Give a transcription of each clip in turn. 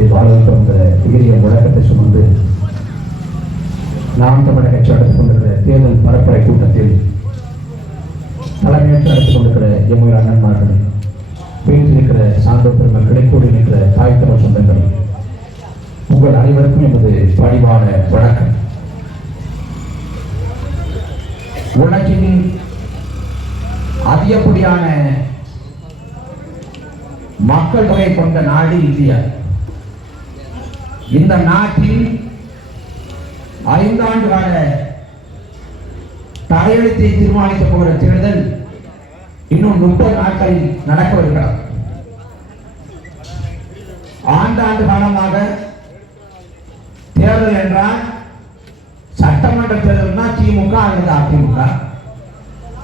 மாநிலத்தை வாழ்க்கை வந்த உயரிய முழக்கத்தை சுமந்து நாம் தமிழக கட்சி நடத்திக் கொண்டிருக்கிற தேர்தல் பரப்புரை கூட்டத்தில் தலைமையேற்று நடத்திக் கொண்டிருக்கிற எம்முடைய அண்ணன்மார்கள், வீட்டில் சான்றோர் பெருமக்களை, கூடி நிற்கிற தாய் தமிழ் சொந்தங்கள், உங்கள் அனைவருக்கும் என்பது பணிவான வணக்கம். உலகின் அதிகப்படியான மக்கள் தொகை கொண்ட நாடு இந்தியா. இந்த நாட்டில் 5 ஆண்டு கால தலையெழுத்தை தீர்மானிக்க போகிற தேர்தல் இன்னும் 30 நாட்களில் நடக்கவிருக்கிறது. ஆண்டாண்டு காலமாக தேர்தல் என்றால் சட்டமன்ற தேர்தல்னா திமுக அல்லது அதிமுக,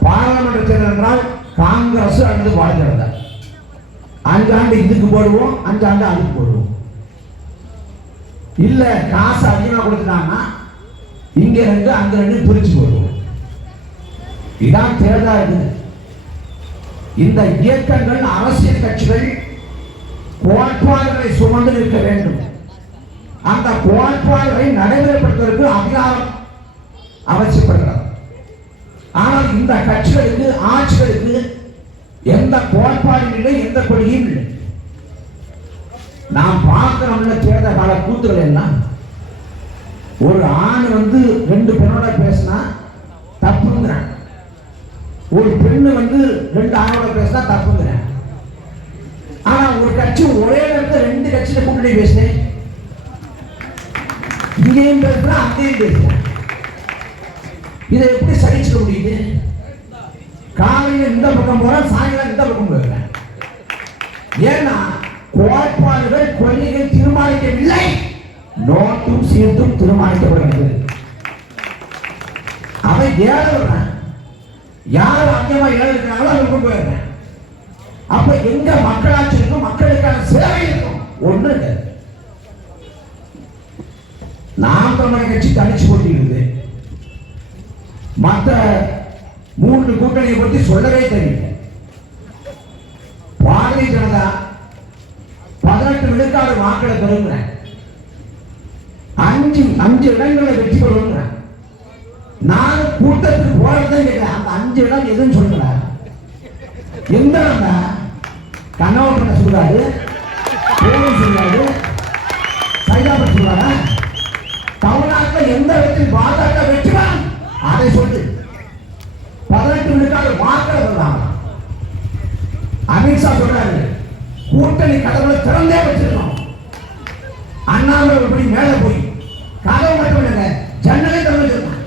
பாராளுமன்ற தேர்தல் என்றால் காங்கிரஸ் அல்லது பாரதிய ஜனதா. 5 ஆண்டு இதுக்கு போடுவோம், 5 ஆண்டு அதுக்கு போடுவோம். இல்ல காசு அதிகமாக கொடுத்துட்டாங்கன்னா இங்க 2 அங்க 2 பிரிச்சு போடுவோம். இதான் தேர்தல் இருக்குது. இந்த இயக்கங்கள், அரசியல் கட்சிகள் கோட்பாடுகளை சுமந்து நிற்க வேண்டும். அந்த கோட்பாடுகளை நடைமுறைப்படுத்துவதற்கு அதிகாரம் அவசியப்படுகிறது. ஆனால் இந்த கட்சிகளுக்கு, ஆட்சிகளுக்கு எந்த கோட்பாடும் இல்லை, எந்த கொள்கையும் இல்லை. நாம் பார்க்கிறோம்ல தேர்தல் கால கூத்துகள் எல்லாம், ஒரு ஆண் 2 பெண்ணோட பேசினா தப்புங்கிறான், ஒரு பெண்ணு 2 ஆணோட பேசினா தப்புங்கிறான். ஆனா ஒரு கட்சி ஒரே நேரத்தில் 2 கட்சியில கூட்டணி பேசினேன், இங்கேயும் பேசுறேன், அங்கேயும் பேசுறேன். இதை எப்படி சகிச்சுக்க முடியுது? காலையில் இந்த பக்கம் போறேன், சாயங்காலம் இந்த பக்கம் போகிறேன். ஏன்னா கோட்பாடுகள், கொள்கைகள் தீர்மானிக்கவில்லை, நோட்டும் சீட்டும் தீர்மானிக்கப்படுகிறது. அவை ஏழுறேன், யார் அதிகமா ஏழு இருக்கிறாங்களோ அதை கொண்டு போயிடுறேன். அப்ப எங்க மக்களாட்சி இருக்கும், மக்களுக்கான சேவை இருக்கும்? ஒண்ணு இல்லை. நாம் தமிழக கட்சி தனிச்சு போட்டியிருக்கு. மற்ற 3 கூட்டணியை பற்றி சொல்லவே தெரியல. பாரதிய ஜனதா 18 விழுக்காடு வாக்களை பெறுகிறேன், 5 இடங்களை வெற்றி பெறுகிறேன். நான் கூட்டத்துக்கு போறதே கேட்கிறேன். அந்த 5 இடம் எதுன்னு சொல்ற? எந்த இடம்? கண்ணவன் சொல்றாரு, சொல்றாரு, சைதாபுரம் சொல்றாரா? தமிழ்நாட்டில் எந்த இடத்தில் பாஜக வெற்றிதான் அதை சொல்லு. 18 விழுக்காடு வாக்களை சொல்றாங்க. அமித்ஷா சொல்றாரு, கூட்டணி கதவுகளை திறந்தே வச்சிருக்கோம். அண்ணாமலை எப்படி மேல போய் கதவு மட்டும் இல்லைங்க, ஜன்னலை திறந்து வச்சிருக்கோம்.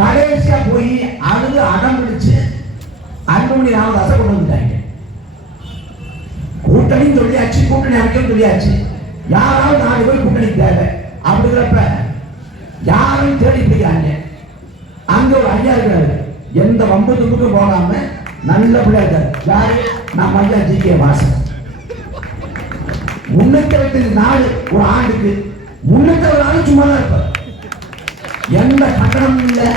கடைசியா போய் அழுது அடம் பிடிச்சு அன்புமணி ராமதாஸை கொண்டு வந்துட்டாங்க. கூட்டணி சொல்லியாச்சு, கூட்டணி அமைக்க சொல்லியாச்சு, யாராவது 4 பேர் கூட்டணி தேவை அப்படிங்கிறப்ப யாரும் தேடி போய்க்காங்க. அங்க ஒரு ஐயா இருக்காரு, எந்த வம்பு தும்புக்கும் போகாம நல்ல பிள்ளை இருக்காரு. யாரு? நம்ம ஐயா ஜி.கே. வாசன். 365 நாள் ஒரு ஆண்டுக்கு 360 நாள் சும்மா தான் இருப்பார். எந்த கட்டணமும் இல்லை,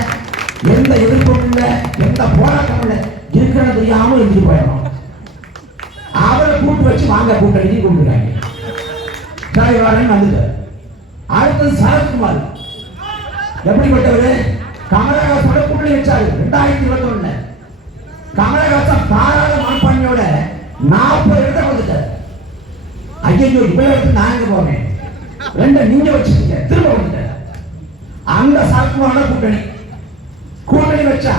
எந்த எதிர்ப்பும் இல்லை, எந்த போராட்டமும் இல்லை. இருக்கிறது தெரியாமல் இருந்து போயிடும். அவரை கூட்டு வச்சு வாங்க கூட்டணி கொண்டுறாங்க. தலைவரன் வந்துட்டார். அடுத்தது சரத்குமார். எப்படிப்பட்டவர்? கமலஹாசனோட கூட்டணி வச்சாரு 2021. கமலஹாசன் தாராள மனப்பான்மையோட 40 இடத்தை வந்துட்டார். ஐயோ இவ்வளவு இடத்துக்கு நான் எங்க போறேன், 2 நீங்க வச்சுக்கீங்க, திரும்ப வந்துட்டார். அந்த சரத்குமாரோட கூட்டணி வச்சா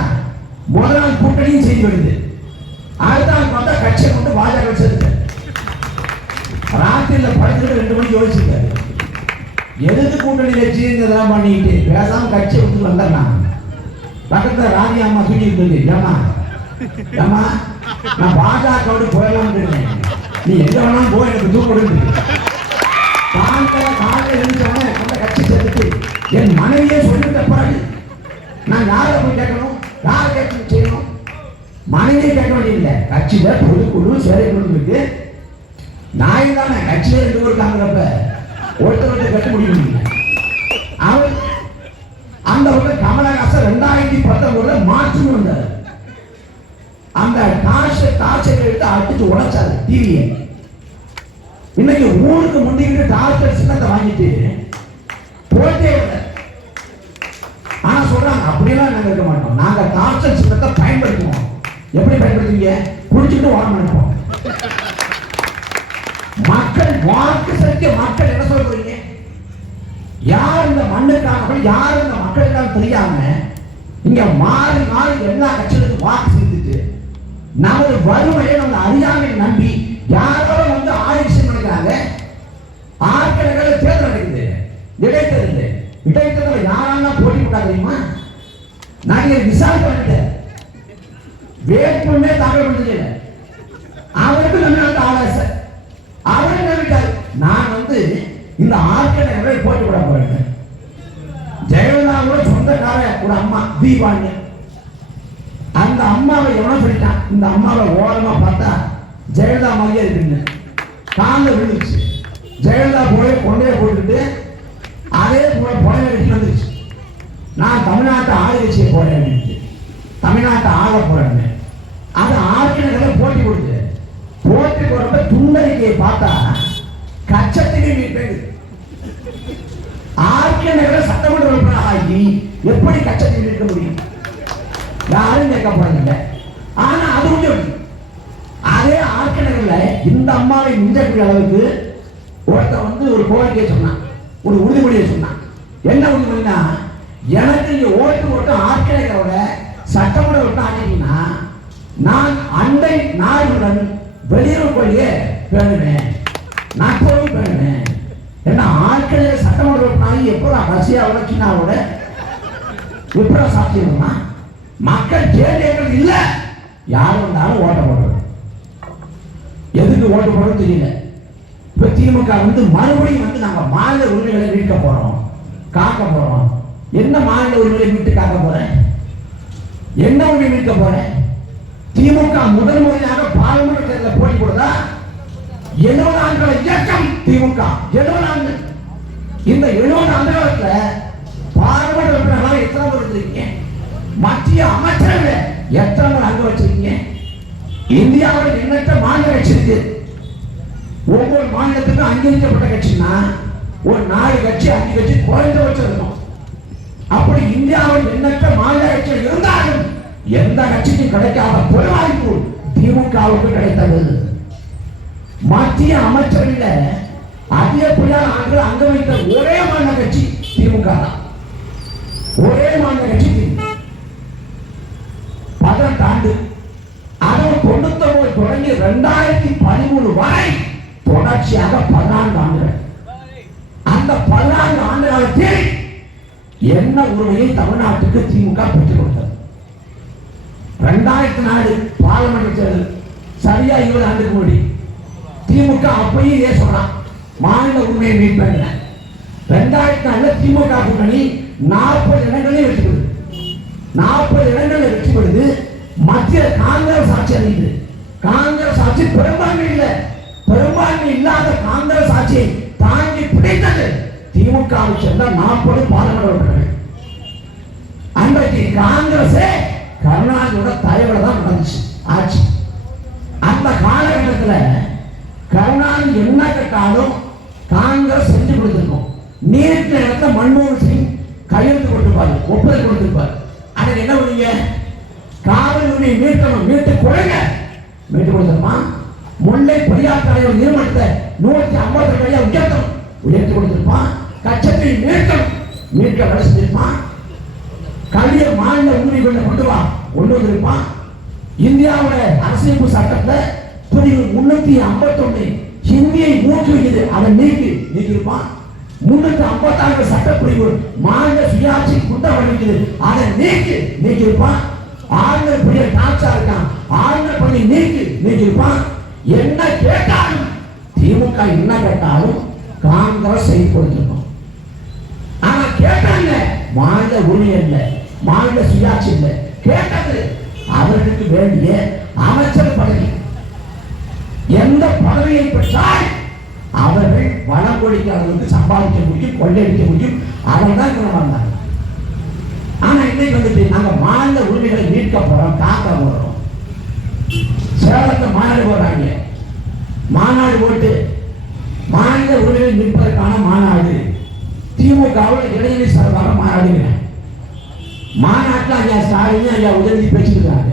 முதல் நாள் கூட்டணியும் செய்து வருது. அடுத்த நாள் பார்த்தா கட்சியை கொண்டு பாஜக வச்சிருக்க. ராத்திரியில் படுத்துட்டு 2 மணிக்கு யோசிச்சிருக்காரு, எதுக்கு கூட்டணி வச்சுங்கிறதெல்லாம் பண்ணிட்டு பேசாம கட்சியை விட்டு வந்துடலாம். பக்கத்துல ராணி அம்மா சொல்லிட்டு இருக்கு, ஏமா ஏமா நான் பாஜகவோடு போயிடலாம்னு இருக்கேன், நீ எங்க வேணாலும் போய் எனக்கு தூக்கிடுது. காலையில் எழுந்தோடனே அந்த கட்சி சேர்த்துட்டு என் மனைவியே சொல்லிட்ட பிறகு நான் யாரை போய் கேட்கணும், யாரை கேட்கணும் செய்யணும்? மனைவியை கேட்க வேண்டியதில்லை, கட்சியில பொதுக்குழு செயற்குழு இருக்கு. நாய் தானே கட்சியில 2 பேர் இருக்காங்கிறப்ப ஒருத்தர் கட்ட முடியும். அவர் அந்த கமலஹாசன் 2019 மாற்றம் வந்தார். அந்த டார்ச்சை எடுத்து அடிச்சு உடைச்சாரு டிவியை. இன்னைக்கு ஊருக்கு முந்திக்கிட்டு டாக்டர் சின்னத்தை வாங்கிட்டு போட்டே இல்லை. ஆனா சொல்றாங்க அப்படியெல்லாம் நாங்க இருக்க மாட்டோம், நாங்க டாக்டர் சின்னத்தை பயன்படுத்துவோம். எப்படி பயன்படுத்துவீங்க? குடிச்சுட்டு ஓரம் பண்ணிப்போம். மக்கள் வாக்கு செலுத்திய மக்கள் என்ன சொல்றீங்க? யார் இந்த மண்ணுக்காக, யார் இந்த மக்களுக்காக தெரியாம இங்க மாறி மாறி எல்லா கட்சிகளுக்கும் வாக்கு செலுத்திட்டு நமது வறுமையை நம்ம அறியாமை நம்பி யாரோ வந்து ஆயுஷம் பண்ணிக்கிறாங்க. ஆட்களை தேர்தல் நடக்குது, இடைத்தேர்தல். இடைத்தேர்தல் யாரெல்லாம் போட்டி போட்டா தெரியுமா? நாங்க விசாரணை பண்ணிட்டேன், வேட்புமே தாக்கல் பண்ணல. அவருக்கு தமிழ்நாட்டு ஆலோசனை அவரை நம்பிட்டார். நான் வந்து இந்த ஆட்களை போட்டி போட போறேன். ஜெயலலிதாவோட சொந்தக்கார ஒரு அம்மா தீபாவளி, அந்த அம்மாவை எவனோ சொல்லிட்டான். இந்த அம்மாவை ஓரமா பார்த்தா ஜெயலலிதா மாதிரியே இருக்குங்க. காலில் விழுந்துச்சு. ஜெயலலிதா போய் கொண்டே போட்டுட்டு அதே போல புடவை கட்டி வந்துருச்சு. நான் தமிழ்நாட்டை ஆளுகட்சியை போறேன் அப்படின்ட்டு, தமிழ்நாட்டை ஆள போறேன்னு அது ஆட்களை போட்டி கொடுத்து போட்டி போறப்ப துண்டறிக்கையை பார்த்தா கச்சத்துக்கு மீட்பேன். ஆட்களை சட்டமன்ற உறுப்பினர் ஆகி எப்படி கச்சத்தில் இருக்க முடியும்? யாரும் கேட்க போறாங்க. ஆனா அது கொஞ்சம் அதே ஆட்களை இந்த அம்மாவை மிஞ்சக்கூடிய அளவுக்கு ஒருத்தர் வந்து ஒரு கோரிக்கையை சொன்னான், ஒரு உறுதிமொழியை சொன்னான். என்ன உறுதிமொழினா, எனக்கு இங்க ஓட்டு ஆட்களோட சட்டமன்ற உறுப்பினர் ஆக்கிட்டீங்கன்னா நான் அண்டை நாடுடன் வெளியுறவு கொள்கையை பேணுவேன், நட்போடு பேணுவேன். ஏன்னா ஆட்களை சட்டமன்ற உறுப்பினர் எப்போ ரஷ்யாவோட சீனாவோட எப்போ சாத்தியமா? மக்கள் கேள்விகள் இல்ல, யார் வந்தாலும் ஓட்ட போடுறது. எதுக்கு ஓட்டு போடுறது தெரியல. இப்ப திமுக வந்து மறுபடியும் வந்து நாங்க மாநில உரிமைகளை மீட்க போறோம், காக்க போறோம். என்ன மாநில உரிமைகளை மீட்டு காக்க போறேன்? என்ன உரிமை மீட்க போறேன்? திமுக முதல் முறையாக பாராளுமன்ற தேர்தலில் போட்டி போடுதா? 70 ஆண்டுகள இயக்கம் திமுக 70 ஆண்டு. இந்த 70 ஆண்டு காலத்துல பாராளுமன்ற உறுப்பினர்களாக எத்தனை பேர் இருக்கீங்க? மத்திய அமைச்சர்கள் எத்தனை பேர் அங்க வச்சிருக்கீங்க? இந்தியாவில் எண்ணற்ற மாநில கட்சி இருக்கு. ஒவ்வொரு மாநிலத்துக்கும் அங்கீகரிக்கப்பட்ட கட்சினா ஒரு 4 கட்சி 5 கட்சி குறைந்தபட்சம் இருக்கும். அப்படி இந்தியாவில் எண்ணற்ற மாநில கட்சிகள் இருந்தாலும் எந்த கட்சிக்கும் கிடைக்காத பொருளாய்ப்பு திமுகவுக்கு கிடைத்தது. மத்திய அமைச்சர்கள் அதிகப்படியான ஆண்கள் அங்க வைத்த ஒரே மாநில கட்சி திமுக தான். ஒரே மாநில கட்சி 18 ஆண்டு. அதுவும் 99 தொடங்கி 2013 வரை தொடர்ச்சியாக 14 ஆண்டுகள். அந்த 14 ஆண்டு காலத்தில் என்ன உரிமையை தமிழ்நாட்டுக்கு திமுக பெற்றுக் கொடுத்தது? 2004 பார்லிமெண்ட் தேர்தல் சரியா 20 ஆண்டுக்கு முன்னாடி திமுக அப்பயும் இதே சொல்றான், மாநில உரிமையை மீட்பேன். 2004 திமுக கூட்டணி 40 இடங்களே வெற்றி பெறுது. 40 இடங்களில் வெற்றி பெறுது. மத்திய காங்கிரஸ் ஆட்சி அறியுது. காங்கிரஸ் ஆட்சி பெரும்பான்மை இல்லை. பெரும்பான்மை இல்லாத காங்கிரஸ் ஆட்சியை தாங்கி பிடித்தது திமுகவை சேர்ந்த 40 பார்லிமெண்ட் உறுப்பினர்கள். அன்றைக்கு காங்கிரஸே கருணாநிதியோட தலைவர தான் நடந்துச்சு ஆட்சி. அந்த காலகட்டத்தில் கருணாநிதி என்ன கேட்டாலும் காங்கிரஸ் செஞ்சு கொடுத்திருக்கும். நீட் இடத்த மன்மோகன் சிங் கையெழுத்து கொடுத்திருப்பாரு, ஒப்புதல் கொடுத்திருப்பாரு. அதுக்கு என்ன பண்ணீங்க? காவல் உரிமையை மீட்கணும், மீட்டு கொடுங்க, மீட்டு கொடுத்திருமா? முல்லை பெரியார் தலைவர் நிறுவனத்தை 152 வழியா உயர்த்தணும், உயர்த்தி கொடுத்திருப்பான். கச்சத்தை மீட்கணும், மீட்க வழி செஞ்சிருப்பான். கல்வியை மாநில உரிமைகளை கொண்டு வா, கொண்டு வந்திருப்பான். இந்தியாவோட அரசியலமைப்பு சட்டத்தில் பிரிவு 351 ஹிந்தியை ஊக்குவிக்குது, அதை நீக்கிருப்பான். 356 சட்டப்பிரிவு மாநில சுயாட்சி குண்டவழிக்குது, அதை நீக்கிருப்பான். ஆளுநர் பெரிய டாக்ஸா இருக்கான், ஆளுநர் பண்ணி நீக்கிருப்பான். என்ன கேட்டாலும் திமுக என்ன கேட்டாலும் காங்கிரஸ் செய்து கொடுத்திருக்கும். ஆனா கேட்டாங்க மாநில உரிமை இல்லை, மாநில சுயாட்சி இல்லை. கேட்டது அவர்களுக்கு வேண்டிய அமைச்சர் பதவி. எந்த பதவியை பெற்றால் அவர்கள் வளம் கொடிக்காதவர்களுக்கு சம்பாதிக்க முடியும், கொள்ளையடிக்க முடியும். அவர்கள் தான் வந்தாங்க. ஆனா இன்னைக்கு வந்துட்டு நாங்க மாநில உரிமைகளை மீட்க போறோம், காக்க போறோம். சேலத்தை மாநாடு போடுறாங்க, மாநாடு போட்டு மாநில உரிமையை நிற்பதற்கான மாநாடு திமுகவில் இளைஞர் சார்பாக மாநாடுங்க. மாநாட்டில் ஐயா ஸ்டாலின் ஐயா உதயநிதி பேசியிருக்காங்க.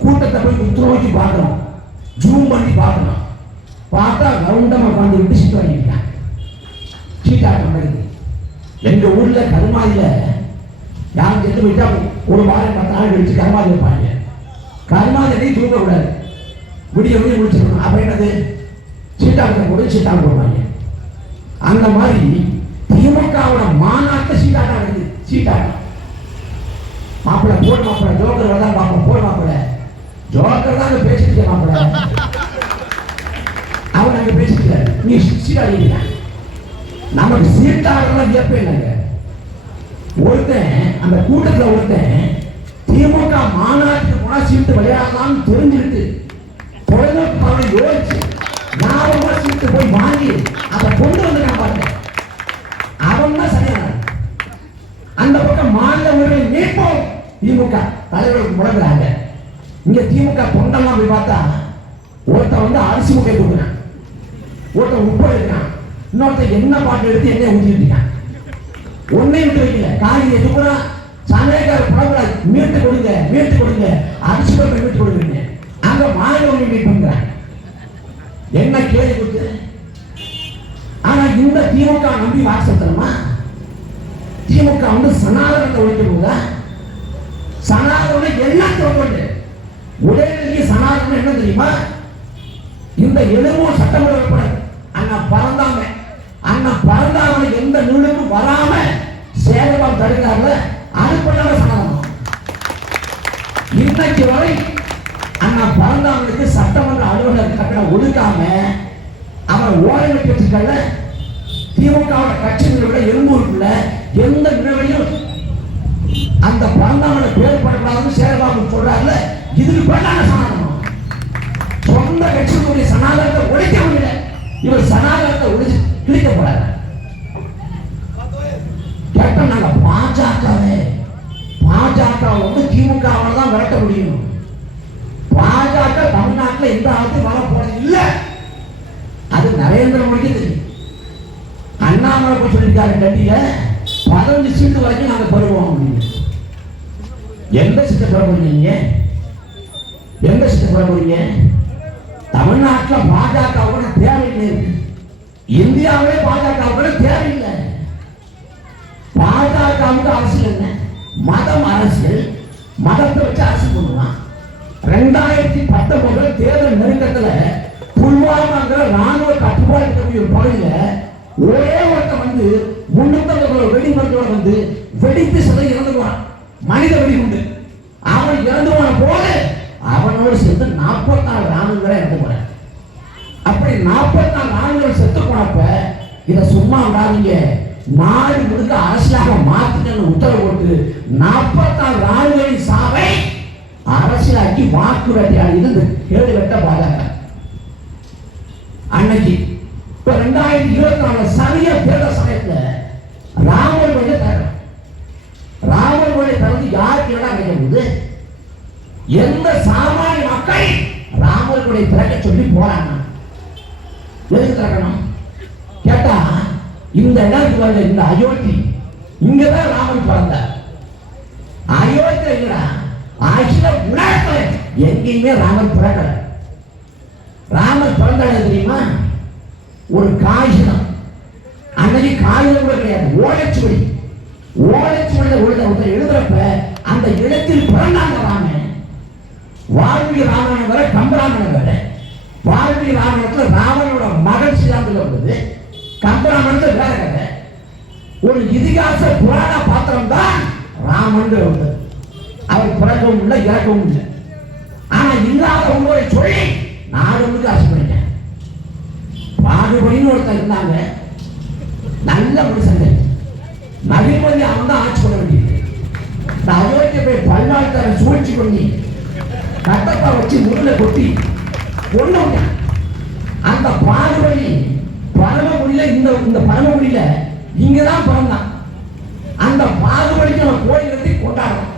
கூட்டத்தை போய் உத்தரவாக்கி பார்க்கணும், ஜூம் பண்ணி பார்க்கணும். பார்த்தா கவுண்டமா உட்காந்து விட்டு சீட்டு வாங்கிட்டாங்க. சீட்டாட்டம் நடக்குது. எங்க ஊர்ல கருமாதியில யாரும் செத்து போயிட்டா ஒரு வாரம் 10 நாள் கழிச்சு கருமாதி வைப்பாங்க. கருமாதி தூங்கக்கூடாது, விடிய விடிய முடிச்சிடணும். அப்ப என்னது சீட்டாட்டம் கூட சீட்டாட்டம் போடுவாங்க. அந்த மாதிரி திமுகவோட மாநாட்டை சீட்டாட்டம் நடக்குது. சீட்டாட்டம் மாப்பிள்ள போடு, மாப்பிள்ள ஜோக்கர் தான் பார்ப்போம். போடு மாப்பிள்ள ஜோக்கர் தான் பேசிட்டு மாப்பிள்ள அவன் அங்க பேசிட்டு நீ சீட்டாடிங்க. நமக்கு சீட்டாடுறதுலாம் வியப்பே இல்லைங்க. ஒருத்தன் அந்த கூட்டத்தில் ஒருத்தன் திமுக மாநாட்டுக்கு போனா சீட்டு விளையாடலாம்னு தெரிஞ்சுக்கிட்டு தொலைநோக்கு யோசிச்சு லாபமா சீட்டு போய் வாங்கி அதை கொண்டு வந்து நான் பார்த்தேன். அவன் தான் சரியான. அந்த பக்கம் மாநில உரிமை மீட்போம் திமுக தலைவர்களுக்கு முடங்குறாங்க. இங்க திமுக தொண்டெல்லாம் போய் பார்த்தா ஒருத்தன் வந்து அரிசி முட்டை கொடுக்குறான், ஒருத்தன் உப்பு எடுக்கிறான், இன்னொருத்தன் என்ன பாட்டு எடுத்து என்ன ஊற்றிருக்கான். ஒன்னே விட்டு வைக்கல. காய்கறி எதுக்குறா சமையல்கார புடம்புல மீட்டு கொடுங்க, மீட்டு கொடுங்க, அரிசி முட்டை மீட்டு கொடுங்க. அங்க மாநில உரிமை மீட்புங்கிறான். என்ன கேள்வி கொடுத்து? ஆனா இந்த திமுக நம்பி வாசத்தரமா? திமுக வந்து சனாதனத்தை ஒழிக்கணுங்க. சனாதனம் எல்லாம் தொடர்ந்து உடனடியே சனாதனம் என்ன தெரியுமா? இந்த எழுமூர் சட்டமன்ற உறுப்பினர் அண்ணா பறந்தாங்க. அண்ணா பறந்தாங்க எந்த நூலுக்கும் வராம சேதம் தடுக்கிறாங்க. அனுப்பினால சனாதனம். இன்னைக்கு வரை அண்ணா பறந்தாங்களுக்கு சட்டமன்ற அலுவலர் கட்டணம் ஒதுக்காம அவன் ஓய்வு பெற்றுக்கல. திமுக கட்சிகளுடைய எழும்பூருக்குள்ள எந்த நிலையிலும் அந்த பறந்தாமலை பேர் படக்கூடாதுன்னு சேரபாபு சொல்றாருல, இதுக்கு பேரான சனாதனம். சொந்த கட்சிகளுடைய சனாதனத்தை ஒழிக்க முடியல, இவர் சனாதனத்தை ஒழிச்சு கிழிக்க போறாரு. கேட்ட நாங்க பாஜக வந்து திமுகவால தான் விரட்ட முடியும். பாஜக தமிழ்நாட்டில் எந்த ஆளுக்கும் வர போறது இல்ல. அது நரேந்திர மோடிக்கு தெரியும். அண்ணாமலை போய் சொல்லியிருக்காரு டெல்லியில 15 சீட்டு வரைக்கும் நாங்க பெறுவோம் அப்படின்னு. எந்த சீட்டை பெற முடியுங்க? எந்த சீட்டை பெற முடியுங்க? தமிழ்நாட்டில் பாஜக கூட தேவையில்லை. இந்தியாவிலே பாஜக கூட தேவையில்லை. பாஜகவுக்கு அரசியல் என்ன? மதம் அரசியல். மதத்தை வச்சு அரசு பண்ணுவான். 2019 தேர்தல் நெருக்கத்துல புல்வாமாங்கிற ராணுவ கட்டுப்பாடு இருக்கக்கூடிய ஒரு பகுதியில ஒரே ஒருத்தன் வந்து 350 வெடிமருந்தோட வந்து வெடித்து சிலை இறந்துடுவான். மனித வெடிகுண்டு. அவன் இறந்துவான போது அவனோடு சேர்த்து 44 ராணுவங்களை இறந்து போன. அப்படி 44 ராணுவங்கள் செத்து போனப்ப இதை சும்மா விடாதீங்க, நாடு முழுக்க அரசியலாக மாற்றுன்னு உத்தரவு போட்டு 44 ராணுவங்களின் சாவை அரசியலாக்கி வாக்கு வேட்டையாடி இருந்து கேடு வெட்ட பாஜக. அன்னைக்கு இப்ப 2024 சரியா தேர்தல் சமயத்துல ராமர் கோயிலை தரணும். ராமர் கோயிலை திறந்து யாருக்கு இடம் கிடைக்கிறது? எந்த சாமானிய மக்கள் ராமர் கோயிலை திறக்க சொல்லி போறாங்க. எதுக்கு திறக்கணும் கேட்டா, இந்த இடத்துக்கு வந்த இந்த அயோத்தி இங்கதான் ராமன் பிறந்தார். அயோத்தி இல்லடா, ஆக்சுவலா உலகத்துல எங்கேயுமே ராமன் பிறக்கல. ராமன் பிறந்தாங்க தெரியுமா? ஒரு காகிதம். அன்னைக்கு காகிதம் கூட கிடையாது, ஓலைச்சுவடி. ஓலைச்சுவடியில் ஒருத்தர் எழுதுறப்ப அந்த இடத்தில் பிறந்தாங்க ராமன். வால்மீகி ராமாயணம் வர கம்பராமாயணம் வர. வால்மீகி ராமாயணத்துல ராமனோட மகன் சீதாந்தில வந்தது, கம்பராமாயணத்துல வேற கதை. ஒரு இதிகாச புராண பாத்திரம் தான் ராமன் வந்தது. அவர் பிறக்கவும் இல்லை, இறக்கவும் இல்லை. ஆனா இல்லாத உங்களை சொல்லி நான் வந்து ஆசைப்பட்டேன். பாகுபலின்னு ஒருத்தர் இருந்தாங்க, நல்ல மனுஷங்க. நபிமதி அவன் தான் ஆட்சி பண்ண வேண்டியது. நான் அயோத்தியை போய் பல்லாயிரத்தார சூழ்ச்சி பண்ணி கட்டப்பா வச்சு முருளை கொட்டி கொண்டு வந்தேன். அந்த பாகுபலி பரமக்குடியில இந்த பரமக்குடியில இங்கதான் பிறந்தான். அந்த பாகுபலிக்கு அவன் கோயில் கட்டி கொண்டாடுறான்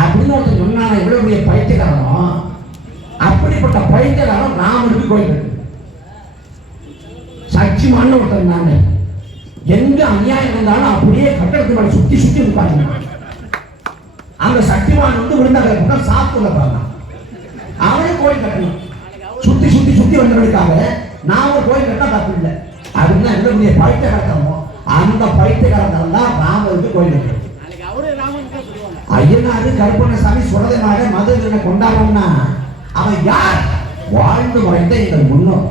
அப்படின்னு ஒருத்தர் சொன்னாங்க. எவ்வளவு பெரிய பைத்தியக்காரனோ அப்படிப்பட்ட பைத்தியக்காரன் ராமனுக்கு கோயில் கட்டு. சச்சிமான்னு ஒருத்தர் எங்க அநியாயம் இருந்தாலும் அப்படியே கட்டடத்து மேல சுத்தி சுத்தி இருப்பாங்க. அந்த சக்திமான் விருந்தாளர் கூட்டம் சாப்பிட்டு பாருங்க. அவனே கோயில் கட்டணும், சுத்தி சுத்தி சுத்தி வந்தவனுக்காக நான் ஒரு கோயில் கட்டா தப்பு இல்லை. அதுக்கு என்ன பைத்தியகாரத்தனமோ அந்த பைத்தியகாரத்தனம் தான் ராமருக்கு கோயில் கட்டணும். ஐயனாரு கருப்பண்ணசாமி சுரதமாக மதுரை கொண்டாடுறோம்னா அவன் யார்? வாழ்ந்து முறைந்த எங்கள் முன்னோர்.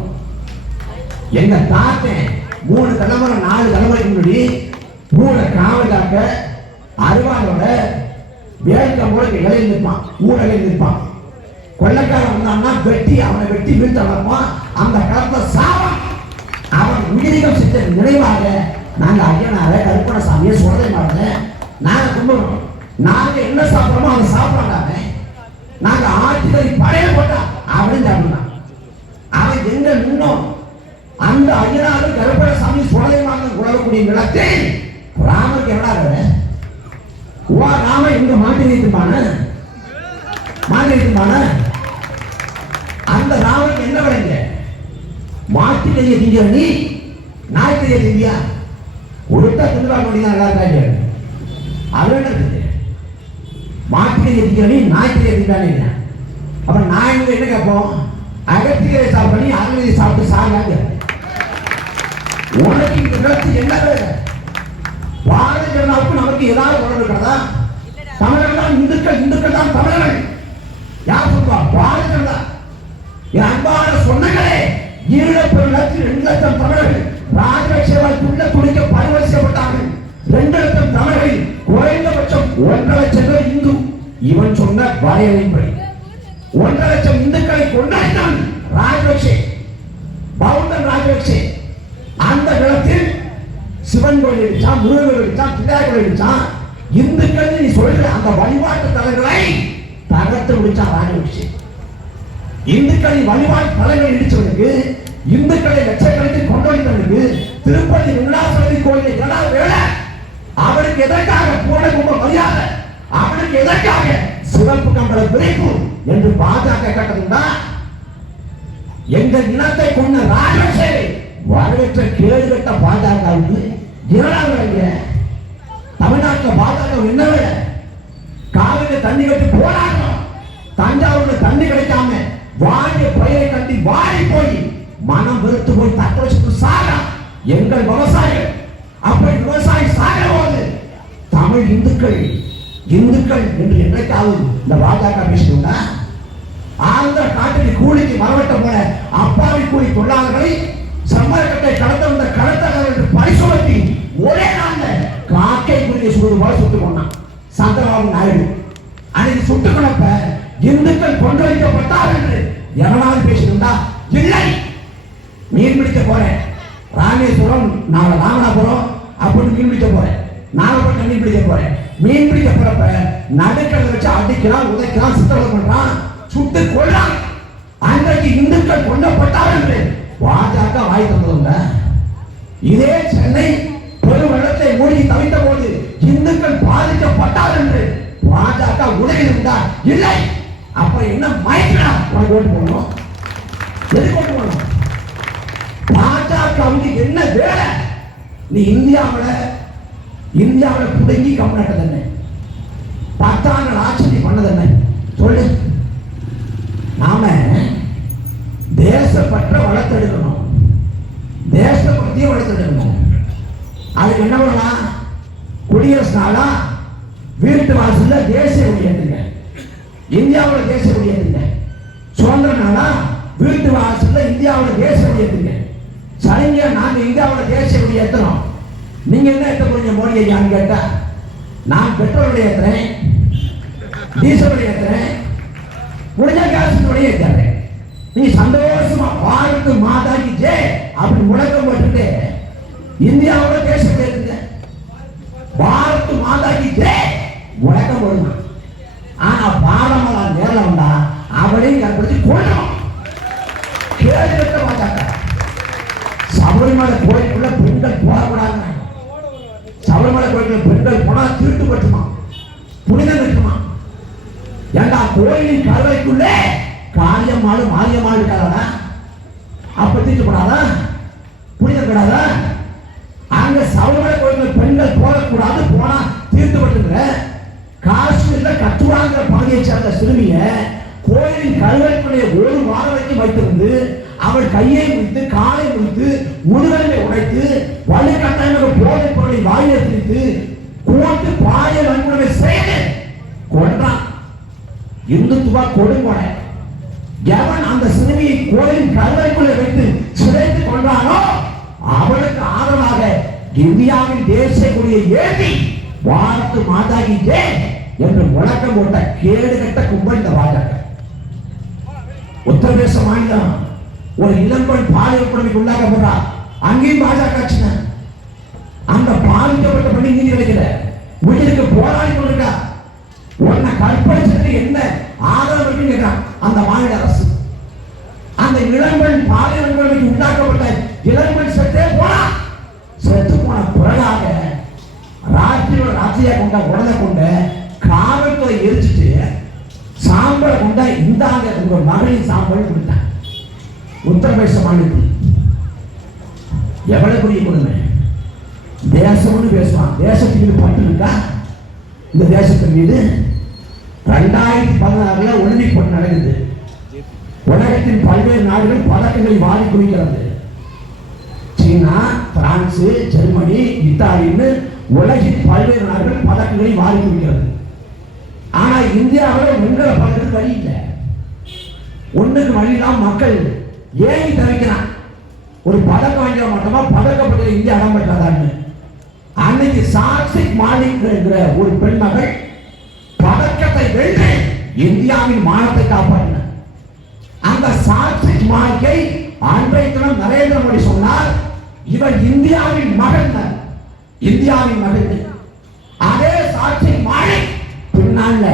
எங்க தாத்தன் 3 தலைமுறை 4 தலைமுறைக்கு முன்னாடி ஊரை காவல் காக்க அருவாளோட வேலைக்க மூளைக்கு இலையில் நிற்பான், ஊழலில் நிற்பான். கொள்ளைக்காரன் வந்தான்னா வெட்டி அவனை வெட்டி வீழ்த்தவன் அந்த காலத்தை சாவன். அவன் உயிரிகம் செஞ்ச நினைவாக நாங்க ஐயனார கருப்பண்ணசாமியை சுரதை மாறத நாங்க கும்பிடுறோம். நாங்க என்ன சாப்பிட்றோமோ அதை சாப்பிடாம நாங்க ஆட்சிகளை பழைய போட்டா அப்படின்னு சாப்பிடலாம். அவன் எங்க நின்னோம் அந்த ஐயனாரு கருப்பண்ணசாமி சுரதைமாக உழவக்கூடிய நிலத்தை ராமருக்கு எவ்வளவு ராம எங்க மாட்டி வைத்துப்பான அந்த ராமனுக்கு என்ன விளைங்க? மாட்டிலேயே திங்க நீ நாய்க்கிலேயே திங்கியா கொடுத்தா திருவாரூர் தான் நல்லா இருக்காங்க. அது என்ன மாட்டிலேயே திங்க நீ நாய்க்கிலேயே திங்கானீங்க. அப்ப நான் என்ன கேட்போம்? அகத்திகளை சாப்பிட நீ அகத்தியை சாப்பிட்டு சாகாங்க. உனக்கு இந்த நிலத்து என்ன வேலை? பாரதிய ஜனதாவுக்கு நமக்கு ஏதாவது உணர்வு இருக்கிறதா? தமிழர்கள் இந்துக்கள் தான் தமிழர்கள். யார் சொல்லுவா? பாரதிய ஜனதா. என் அன்பான சொன்னங்களே, ஈழப்பெருநிலத்தில் 2 லட்சம் தமிழர்கள் ராஜபக்சேவால் துடிக்க படுகொலை செய்யப்பட்டார்கள். 2 லட்சம் தமிழர்கள், குறைந்தபட்சம் 1.5 லட்சம் பேர் இந்து. இவன் சொன்ன வரையறைப்படி 1.5 லட்சம் இந்துக்களை கொண்டாடினான் ராஜபக்சே, பவுண்டர் ராஜபக்சே. அந்த நிலத்தில் சிவன் கோயில் அடிச்சான், முருகன் கோயில் அடிச்சான், பிள்ளையார் கோயில் அடிச்சான். இந்துக்கள் நீ சொல்ற அந்த வழிபாட்டு தலைவர்களை தகர்த்து முடிச்சான் ராஜபக்சே. இந்துக்களின் வழிபாட்டு தலைவர்களை இடிச்சவனுக்கு, இந்துக்களை லட்சக்கணக்கில் கொண்டவனுக்கு திருப்பதி வெங்கடாசலபதி கோயிலை ஏதாவது வேலை? அவனுக்கு எதற்காக பூரண கும்ப மரியாதை? அவனுக்கு எதற்காக சிவப்பு கம்பள பிரிப்பு என்று பாஜக கேட்டதுண்டா? எங்கள் இனத்தை கொண்ட ராஜபக்சே வரவேற்ற கேடு கட்ட பாஜகவுக்கு இரண்டாவது தமிழ்நாட்டில் பாஜக என்ன விட காவிரி தண்ணி கட்டி போராடணும். தஞ்சாவூர்ல தண்ணி கிடைக்காம வாங்கிய பயிரை கட்டி வாடி போய் மனம் வெறுத்து போய் தக்க சாக எங்கள் விவசாயிகள். அப்படி விவசாயி சாகிற போது தமிழ் இந்துக்கள் என்று என்னைக்காவது இந்த பாஜக பேசுகிறா? ஆந்திர காட்டில் கூலிக்கு மரவட்ட போல அப்பாவி கூலி தொழிலாளர்களை சம்மரக்கட்டை கடத்த வந்த கடத்தவர்கள் பரிசோதனை ஒரே நாள்ல காக்கை குறியை சுடுவது போல சுட்டுக் கொண்டான் சந்திரபாபு நாயுடு. அன்னைக்கு சுட்டுக் கொண்டப்ப இந்துக்கள் கொண்டு வைக்கப்பட்டார் என்று எவனாவது பேசியிருந்தா? இல்லை. மீன் பிடிக்க போறேன் ராமேஸ்வரம், நான் ராமநாதபுரம் அப்படின்னு மீன் பிடிக்க போறேன், நாகப்பட்டினம் மீன் பிடிக்க போறேன். மீன் பிடிக்க போறப்ப நடுக்கடலை வச்சு அடிக்கிறான், உதைக்கிறான், சித்திரவதை பண்றான், சுட்டு கொள்றான். அன்றைக்கு இந்துக்கள் கொல்லப்பட்டார் என்று பாஜக வாய் தந்ததுங்க. இதே சென்னை பெரு வெள்ளத்தை மூழ்கி தவித்த போது இந்துக்கள் பாதிக்கப்பட்டார் என்று பாஜக உலகில் இருந்தார். இல்லை. அப்புறம் என்ன மயக்கிறா? உனக்கு ஓட்டு போடணும், எதுக்கு ஓட்டு போடணும்? பாஜகவுக்கு என்ன வேலை? நீ இந்தியாவில் புடுங்கி கம்யூனிட்ட தானே 10 ஆண்டு ஆட்சி பண்ணது என்ன சொல்லு. நாம தேசப்பற்ற வளர்த்தெடுக்கணும், தேசபக்தியை வளர்த்தெடுக்கணும். அதுக்கு என்ன பண்ணலாம்? குடியரசு நாளா வீட்டு வாசல்ல தேசிய கொடி ஏற்றுங்க, இந்தியாவோட தேசிய கொடி ஏற்றுங்க. சுதந்திர நாளா வீட்டு வாசல்ல இந்தியாவோட தேசிய கொடி ஏற்றுங்க. சரிங்க, நாங்க இந்தியாவோட தேசிய கொடி ஏற்றுறோம், நீங்க என்ன ஏற்ற போறீங்க மோடி ஐயான்னு கேட்டா, நான் பெட்ரோல் ஏற்றுறேன், டீசல் ஏற்றுறேன், முடிஞ்ச கேஸ் ஏற்றுறேன். நீ சந்தோஷமா பாரத் மாதா கி ஜெய் அப்படி முழக்கம் போட்டுட்டு இந்தியாவோட தேசத்தை ஏற்றுங்க, பாரத் மாதா கி ஜெய் முழக்கம் போடுங்க. ஆனா பாரமலா நேரில் வந்தா அவளையும் கற்படுத்தி கொள்ளணும். கேள்வி மாட்டாங்க. சபரிமலை கோயிலுக்குள்ள பெண்கள் போகக்கூடாது. சபரிமலை கோயிலுக்குள்ள பெண்கள் போனா திருட்டு பட்டுமா, புனிதம் இருக்குமா? ஏண்டா கோயிலின் கருவைக்குள்ளே காளியம்மாள் மாரியம்மாள் இருக்காதா? அப்ப தீட்டுப்படாதா? புரியுது கூடாதா? அங்க சபரிமலை கோயில் பெண்கள் போகக்கூடாது, போனா தீர்த்துப்பட்டுங்கிற காஷ்மீர்ல கத்துவாங்கிற பகுதியை சேர்ந்த சிறுமிய கோயிலின் கருவறைக்குள்ளே ஒரு வாரம் வரைக்கும் வைத்திருந்து அவள் கையை முடித்து காலை முடித்து முதுகலை உடைத்து வலுக்கட்டாயமாக போதைப் பொருளை வாயிலை திணித்து கோட்டு பாய வன்முறை செய்து கொன்றான். இந்துத்துவா கொடுங்கொடை. எவன் அந்த சிறுமியை கோயிலின் கருவறைக்குள்ளே வைத்து சிதைத்து கொண்டானோ அவளுக்கு ஆதரவாக இந்தியாவின் தேசிய கொடியை ஏற்றி வாழ்த்து மாதாகி ஜெய் என்று முழக்கம் போட்ட கேடு கட்ட கும்பல் இந்த பாஜக. உத்தரப்பிரதேச மாநிலம் ஒரு இளம்பெண் பாலியல் கொடுமைக்கு உள்ளாக்கப்படுறார். அங்கேயும் பாஜக ஆட்சிங்க. அந்த பாதிக்கப்பட்ட பெண்ணை நீதி கிடைக்கல, உயிருக்கு போராடி கொண்டிருக்கா. உன்னை கற்பழிச்சதுக்கு என்ன ஆதரவு இருக்குன்னு கேட்கிறான் அந்த மாநில அரசு. அந்த இளம்பெண் பாலியல் கொடுமைக்கு உண்டாக்கப்பட்ட இளம்பெண் செத்தே போனா. செத்து போன பிறகாக ராஜ்யா கொண்ட உடலை கொண்ட காவல்துறை எரிச்சிட்டு சாம்பலை கொண்ட இந்தாங்க உங்க மகளின் சாம்பல் கொடுத்தாங்க. உத்தரப்பிரதேச மாநிலத்தில் எவ்வளவு பெரிய கொடுமை. தேசம்னு பேசுவான். தேசத்தின் மீது பட்டு இருக்கா? இந்த தேசத்தின் மீது 2016 ஒலிம்பிக் போட்டி நடக்குது. உலகத்தின் பல்வேறு நாடுகள் பதக்கங்களை வாரி குவிக்கிறது. சீனா, பிரான்ஸ், ஜெர்மனி, இத்தாலின்னு உலகின் பல்வேறு நாடுகள் பதக்கங்களை வாரி குவிக்கிறது. ஆனா இந்தியாவில் உங்களை பதக்கத்துக்கு வழி இல்லை. ஒண்ணுக்கு வழிதான் மக்கள் ஏங்கி தவிக்கிறான். ஒரு பதக்கம் வாங்கிட மாட்டோமா, பதக்கப்பட்ட இந்தியா அடம் பெற்றாதான்னு. அன்னைக்கு சாத்விக் மாலிக் என்கிற ஒரு பெண் மகள் பதக்கத்தை வென்று இந்தியாவின் மானத்தை காப்பாற்றின. அந்த சாத்விக் மாலிக்கை அன்றைய தினம் நரேந்திர மோடி சொன்னார், இவர் இந்தியாவின் மகன், இந்தியாவின் மகன். அதே சாத்விக் மாலிக் பின்னால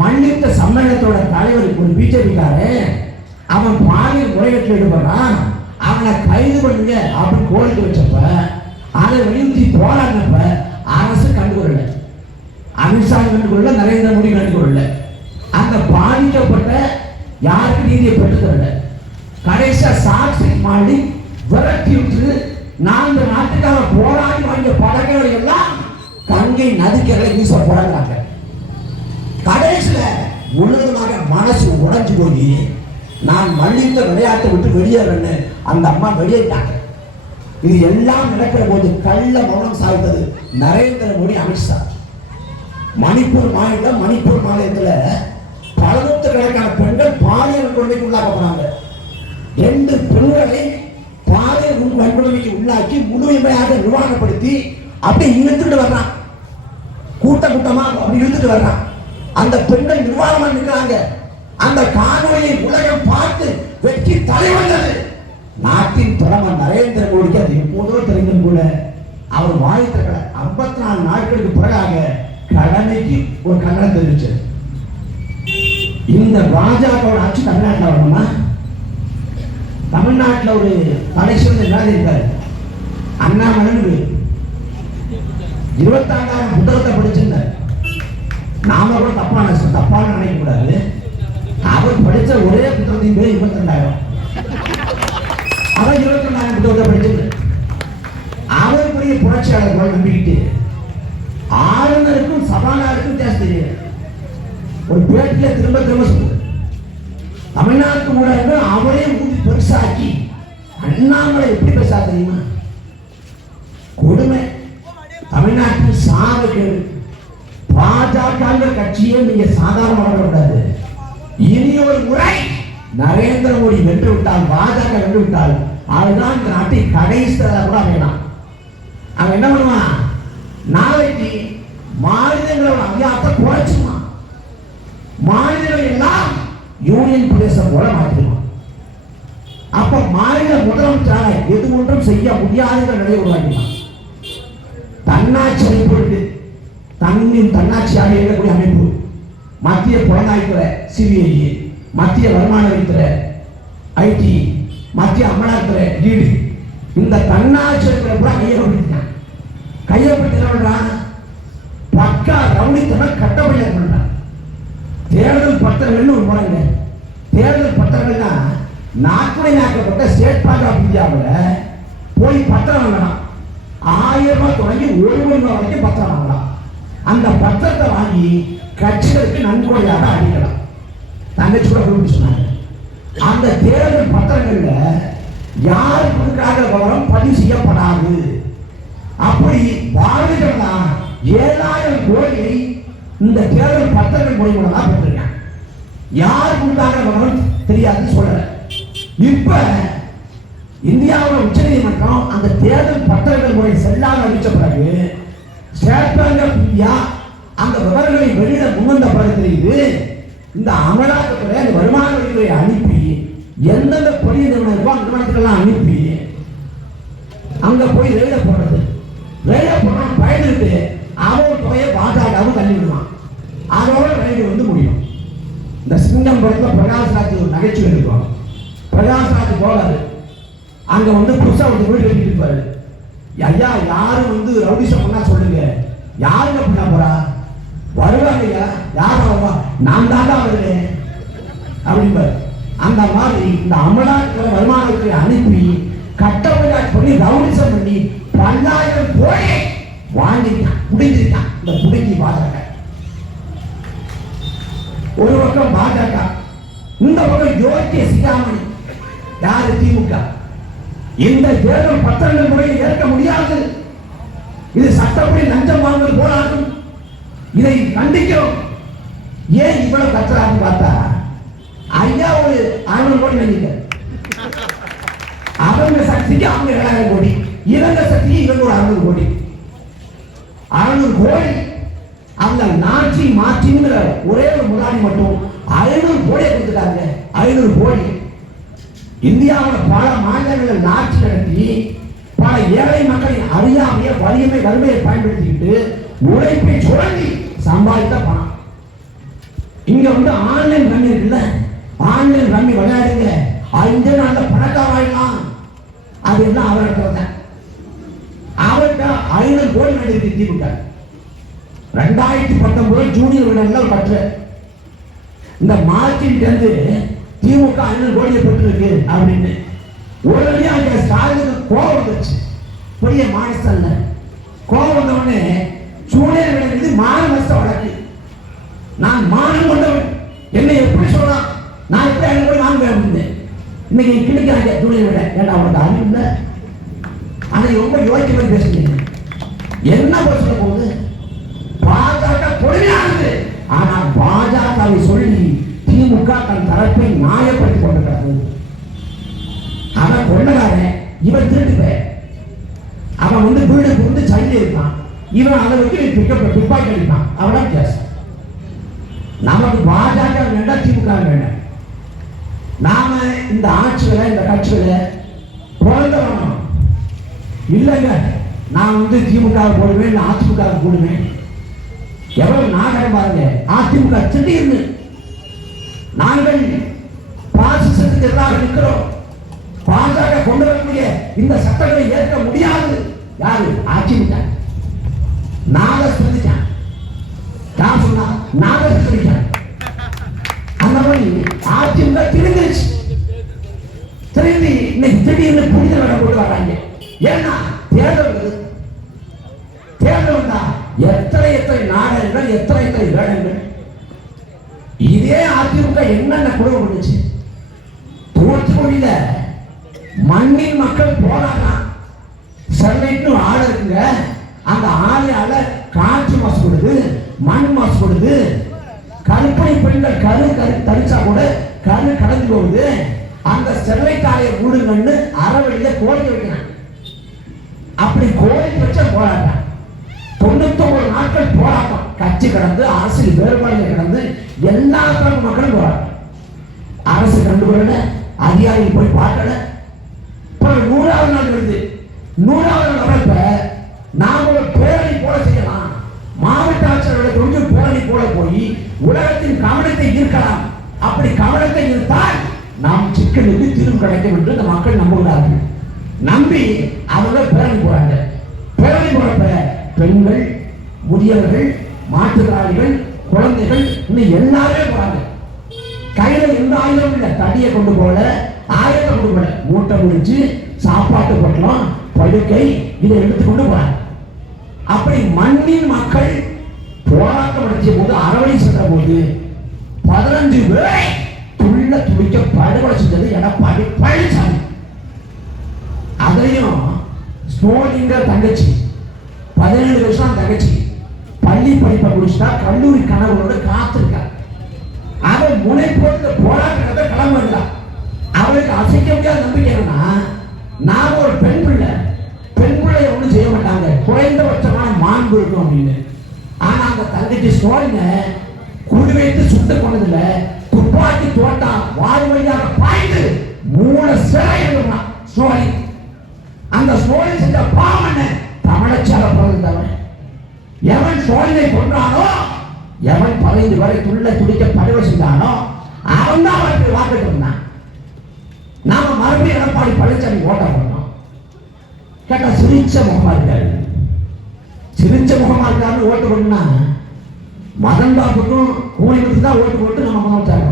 மன்னித்த சம்மேளனத்தோட தலைவர் ஒரு பிஜேபிக்காரே அவன் பாலியல் முறையீட்டில் ஈடுபடுறான், அவனை கைது பண்ணுங்க அப்படின்னு கோரிக்கை வச்சப்ப அதை வலியுறுத்தி போராடினப்ப அரசு கண்டுகொள்ளல, அமித்ஷா கண்டுகொள்ள, நரேந்திர மோடி கண்டுகொள்ளல. அந்த பாதிக்கப்பட்ட யாருக்கு நீதியை பெற்றுத்தரல. கடைசியா சாட்சி மாடி விரட்டி விட்டு 4 நாட்டுக்காக போராடி வாங்கிய படங்களை எல்லாம் கங்கை நதிக்கரை வீச போறாங்க. கடைசியில முழுவதுமாக மனசு உடைஞ்சு போய் நான் மன்னித்த விளையாட்டை விட்டு வெளியேறேன்னு அந்த அம்மா வெளியேட்டாங்க. இது எல்லாம் நடக்கிற போது கள்ள மௌனம் சாய்த்தது நரேந்திர மோடி, அமித்ஷா. மணிப்பூர் மாநிலத்தில் பல நூற்றுக்கணக்கான பெண்கள் பாலியல் கொடுமைக்கு உள்ளாக்கப்படுறாங்க. 2 பெண்களை பாலியல் வன்கொடுமைக்கு உள்ளாக்கி முழுமையாக நிர்வாகப்படுத்தி அப்படி இழுத்துட்டு வர்றான். கூட்டமா அப்படி இழுத்துட்டு வர்றான். அந்த பெண்கள் நிர்வாகமா நிற்கிறாங்க. அந்த காணொலியை உலகம் பார்த்து வெற்றி தலைவந்தது. நாட்டின் பிரதமர் நரேந்திர மோடிக்கு அது எப்போதோ தெரிந்தும் கூட அவர் வாய்த்த 54 நாட்களுக்கு பிறகாக கடமைக்கு ஒரு கண்டனம் தெரிவிச்சது. இந்த பாஜகவோட ஆட்சி தமிழ்நாட்டில் வரணுமா? தமிழ்நாட்டில் ஒரு கடைசி என்ன இருக்காரு அண்ணாமலை 26,000 புத்தகத்தை படிச்சிருந்தார். நாம கூட தப்பான நினைக்க கூடாது. அவர் படிச்ச ஒரே புத்தகத்தின் பேர் 22,000. அவன் 22,000 புத்தகத்தை படிச்சிருந்தார். அவர் பெரிய புரட்சியாளர் போல நம்பிக்கிட்டு ஆளுநருக்கும் சபாநாயகருக்கும் ஜாஸ்தி தெரியாது. ஒரு பேட்டில திரும்ப சொல்லுது, தமிழ்நாட்டு ஊடகங்கள் அவரே ஊதி பெருசாக்கி அண்ணாமலை எப்படி பேசா தெரியுமா? கொடுமை. தமிழ்நாட்டில் சாவுகள் பாஜக கட்சியை நீங்க சாதாரண கூடாது. இனி ஒரு முறை நரேந்திர மோடி வென்று விட்டால், பாஜக வென்று விட்டால், அதுதான் இந்த நாட்டின் கடைசி கூட வேணாம். அவன் என்ன பண்ணுவான்? நாளைக்கு மாநிலங்களோட அதிகாரத்தை குறைச்சுமா, மாநிலங்கள் எல்லாம் யூனியன் பிரதேசம் போல மாற்றிடுவான். அப்ப மாநில முதலமைச்சராக எது ஒன்றும் செய்ய முடியாத நிலையை உருவாக்கினான். தன்னாட்சி அமைப்பு இருக்கு, தன்னாட்சியாக இருக்கக்கூடிய அமைப்பு. மத்திய புலனாய்வுத்துறை சிபிஐ, மத்திய வருமான வரித்துறை ஐடி, மத்திய அமலாக்கத்துறை ஈடு, இந்த தன்னாட்சி கையப்படுத்தினான். பக்கா ரவுடித்தனம் கட்டப்படியாக பண்றான். தேர்தல் பத்திரங்கள் ஒரு முறைங்க. தேர்தல் பத்திரங்கள்னா நாக்குடையாக்கப்பட்ட ஸ்டேட் பேங்க் ஆஃப் இந்தியாவில் போய் பத்திரம் வாங்கலாம். 1000 ரூபாய் தொடங்கி 1 கோடி ரூபாய் வரைக்கும் பத்திரம் வாங்கலாம். அந்த பத்திரத்தை வாங்கி கட்சிகளுக்கு நன்கொடையாக அளிக்கலாம். தங்கச்சி கூட சொன்னாங்க, அந்த தேர்தல் பத்திரங்கள்ல யார் கொடுக்காத விவரம் பதிவு செய்யப்படாது. அப்படி பாரதியா 7000 கோடியை இந்த தேர்தல் பத்திரங்கள் மூலமாக தான் பெற்றிருக்காங்க. யார் கொடுக்காத விவரம் தெரியாதுன்னு சொல்ற. இப்ப இந்தியாவோட உச்ச நீதிமன்றம் அந்த தேர்தல் பத்திரங்கள் முறை செல்லாமல் அறிவிச்ச பிறகு ஸ்டேட் பேங்க் ஆஃப் இந்தியா அந்த விவரங்களை வெளியிட முன்வந்த பிறகு தெரியுது, இந்த அமலாக்கத்துறை அந்த வருமான வரித்துறை அனுப்பி எந்தெந்த பொறிய நிறுவனம் இருக்கோ அந்த நிறுவனத்துக்கெல்லாம் அனுப்பி அங்க போய் ரெய்ட போடுறது. ரெய்ட போடுறோம் பயந்துட்டு அவன் தொகையை பாஜகவும் தள்ளி விடுவான். அதோட ரெய்டு வந்து முடியும். இந்த சிங்கம் படத்துல பிரகாஷ்ராஜ் ஒரு நகைச்சுவை இருக்கும். பிரகாஷ்ராஜ் போறாரு, அங்க வந்து புதுசா ஒரு வீடு கட்டிட்டு இருப்பாரு. ஐயா யாரும் வந்து ரவுடிசம் பண்ணா சொல்லுங்க, யாருங்க பண்ண போறா, வருவாங்க ஐயா, யார் வருவா, நான் தாண்டா வருவேன் அப்படின்பாரு. அந்த மாதிரி இந்த அமலாக்கத்துறை வருமானத்தை அனுப்பி கட்டமையா சொல்லி ரவுடிசம் பண்ணி 10,000 கோடி வாங்கிட்டான், புடிஞ்சிருக்கான். இந்த புடுங்கி பாஜக ஒரு பக்கம், பாஜக இந்த பக்கம் யோகிய சிகாமணி யாரு திமுக. இந்த தேர்தல் பத்திரங்கள் முறையை ஏற்க முடியாது. இது சட்டப்படி லஞ்சம் வாங்குவது போராட்டம். இதை கண்டிக்கிறோம். ஏன் இவ்வளவு கத்துறாருன்னு பார்த்தா, ஐயா ஒரு 600 கோடி நினைக்க, அவங்க சக்திக்கு அவங்க 7,000 கோடி, இவங்க சக்திக்கு இவங்க ஒரு 600 கோடி. 600 கோடி அந்த நாட்சி மாற்றிங்கிற ஒரே ஒரு முதலாளி மட்டும் 500 கோடியை கொடுத்துட்டாங்க. 500 கோடி இந்தியாவோட பல மாநிலங்களில் நாட்சி நடத்தி பல ஏழை மக்களின் அறியாமைய வலிமை வறுமையை பயன்படுத்திக்கிட்டு உழைப்பை சுரண்டி சம்பாதித்த பணம். இங்க வந்து ஆன்லைன் ரம்மி இருக்குல்ல, ஆன்லைன் ரம்மி விளையாடுங்க, 5 நாள்ல பணக்காரலாம். அது எல்லாம் அவர்கிட்ட அவர்கிட்ட 500 கோடி நடிகை திமுக 2019 ஜூனியர் விடல பற்ற இந்த மார்க்கின் இருந்து திமுக 500 கோடியை பெற்றிருக்கு அப்படின்னு உடனே அங்க ஸ்டாலினுக்கு கோபம் வந்துச்சு. பெரிய மாநில கோபம் வந்த உடனே ஜூனியர் விட மான நஷ்டம் வழக்கு, நான் மானம் கொண்டவன், என்னை எப்படி சொல்லலாம், நான் எப்படி 500 கோடி வாங்க அப்படின்னு இன்னைக்கு கிளிக்கிறாங்க ஜூனியர் விட. ஏன்னா அவனுக்கு அறிவு இல்லை, அதை ரொம்ப யோசிக்க பேசுறீங்க. என்ன பேச போகுது, பாஜக கொடுமையானது. ஆனால் பாஜகவை சொல்லி திமுக தன் தரப்பை நியாயப்படுத்திக் கொண்டிருக்கிறது. அவன் கொண்டதாரன், இவன் திருட்டு, அவன் வந்து வீடுக்கு வந்து சைலி இருக்கான், இவன் அளவுக்கு துப்பாக்கி அடிப்பான். அவன் கேஸ். நமக்கு பாஜக வேண்டாம், திமுக வேண்டாம். நாம இந்த ஆட்சிகளை இந்த கட்சிகளை பிறந்தவனும் இல்லைங்க, நான் வந்து திமுக போடுவேன், அதிமுக போடுவேன். எவ்வளவு நாடகம் பாருங்க. அதிமுக திடீர்னு நாங்கள் பாசிசத்துக்கு எதிராக நிற்கிறோம், பாஜக கொண்டு வரக்கூடிய இந்த சட்டங்களை ஏற்க முடியாது. யாரு? அதிமுக. நாகஸ்திரிச்சான், யார் சொன்னா? நாகஸ்திரிச்சான். அந்த மாதிரி அதிமுக திருந்துச்சு. திரும்பி இன்னைக்கு திடீர்னு புனித வேடம் கொண்டு வர்றாங்க. ஏன்னா தேர்தல் தேர்தல் தான் எத்தனை நாடகங்கள், எத்தனை வேடங்கள். இதே அதிமுக என்னென்ன குழு பண்ணுச்சு, தூத்துக்குடியில மண்ணின் மக்கள் போராட்டம் சென்னைக்கு ஆள் இருக்குங்க, அந்த ஆளையால காற்று மாசுபடுது, மண் மாசுபடுது, கருப்பணி பெண்கள் கரு தரிச்சா கூட கரு கடந்து போகுது. அந்த ஸ்டெர்லைட் ஆலையை மூடுங்கன்னு அறவழியில கோரிக்கை வைக்கிறாங்க. அப்படி கோரிக்கை வச்ச போராட்டம் 99 நாட்கள் போராட்டம், கட்சி கடந்து அரசியல் வேறுபாடுகள் கடந்து எல்லா தரப்பு மக்களும் போராட்டம். அரசு கண்டுகொள்ளல, அதிகாரிகள் போய் பார்க்கல. 100வது நாள் வருது. 100வது நாள் வரப்ப நாம ஒரு பேரணி போல செய்யலாம், மாவட்ட ஆட்சியரோட கொஞ்சம் பேரணி போல போய் உலகத்தின் கவனத்தை ஈர்க்கலாம். அப்படி கவனத்தை ஈர்த்தால் நாம் சிக்கலுக்கு தீர்வு கிடைக்கும் என்று இந்த மக்கள் நம்புகிறார்கள். நம்பி அவங்க பேரணி போறாங்க. பேரணி போறப்ப பெண்கள், முதியவர்கள், மாற்றுத்திறனாளிகள், குழந்தைகள் இன்னும் எல்லாருமே போறாங்க. கையில எந்த ஆயுதம் இல்லை, தடியை கொண்டு போல, ஆயுதத்தை கொண்டு போல, மூட்டை முடிச்சு சாப்பாட்டு பொட்டலம், படுக்கை இதை எடுத்துக்கொண்டு போறாங்க. அப்படி மண்ணின் மக்கள் போராட்டம் நடத்திய போது அறவழி சென்ற போது 15 பேரை துள்ள துடிக்க படுகொலை செஞ்சது எடப்பாடி பழனிசாமி. அதுலயும் ஸ்னோலிங்கிற தங்கச்சி 17 வருஷம் தங்கச்சி பள்ளி படிப்பை முடிச்சுட்டா கல்லூரி கனவுகளோட காத்திருக்கா. அவன் முனை போட்டு போராட்டத்தை கிளம்புறா. அவளுக்கு அசைக்க முடியாத நம்பிக்கை என்னன்னா, நான் ஒரு பெண் பிள்ளைய ஒன்றும் செய்ய மாட்டாங்க, குறைந்தபட்சமான மாண்பு இருக்கும் அப்படின்னு. ஆனா அந்த தங்கச்சி ஸ்டோரிங்க குடி வைத்து சுட்டு கொண்டதுல துப்பாக்கி தோட்டா வாறு வழியாக பாய்ந்து 3 சிறை எழுதுறான் ஸ்டோரி. அந்த ஸ்டோரி செஞ்ச பாவனை தமிழச்சார பிறந்தவன். எவன் ஸ்டோரியை கொண்டானோ, எவன் 15 வரை துள்ள துடிக்க படுகொலை செஞ்சானோ அவன் தான் அவருக்கு வாக்கிட்டு இருந்தான். நாம மறுபடியும் எடப்பாடி பழனிசாமி ஓட்ட பண்ணோம். கேட்டா சிரிச்ச முகமா இருக்காரு. சிரிச்ச முகமா இருக்காருன்னு ஓட்டு பண்ணா மதன் பாபுக்கும் கூலிகளுக்கு தான் ஓட்டு போட்டு நம்ம முதலமைச்சர்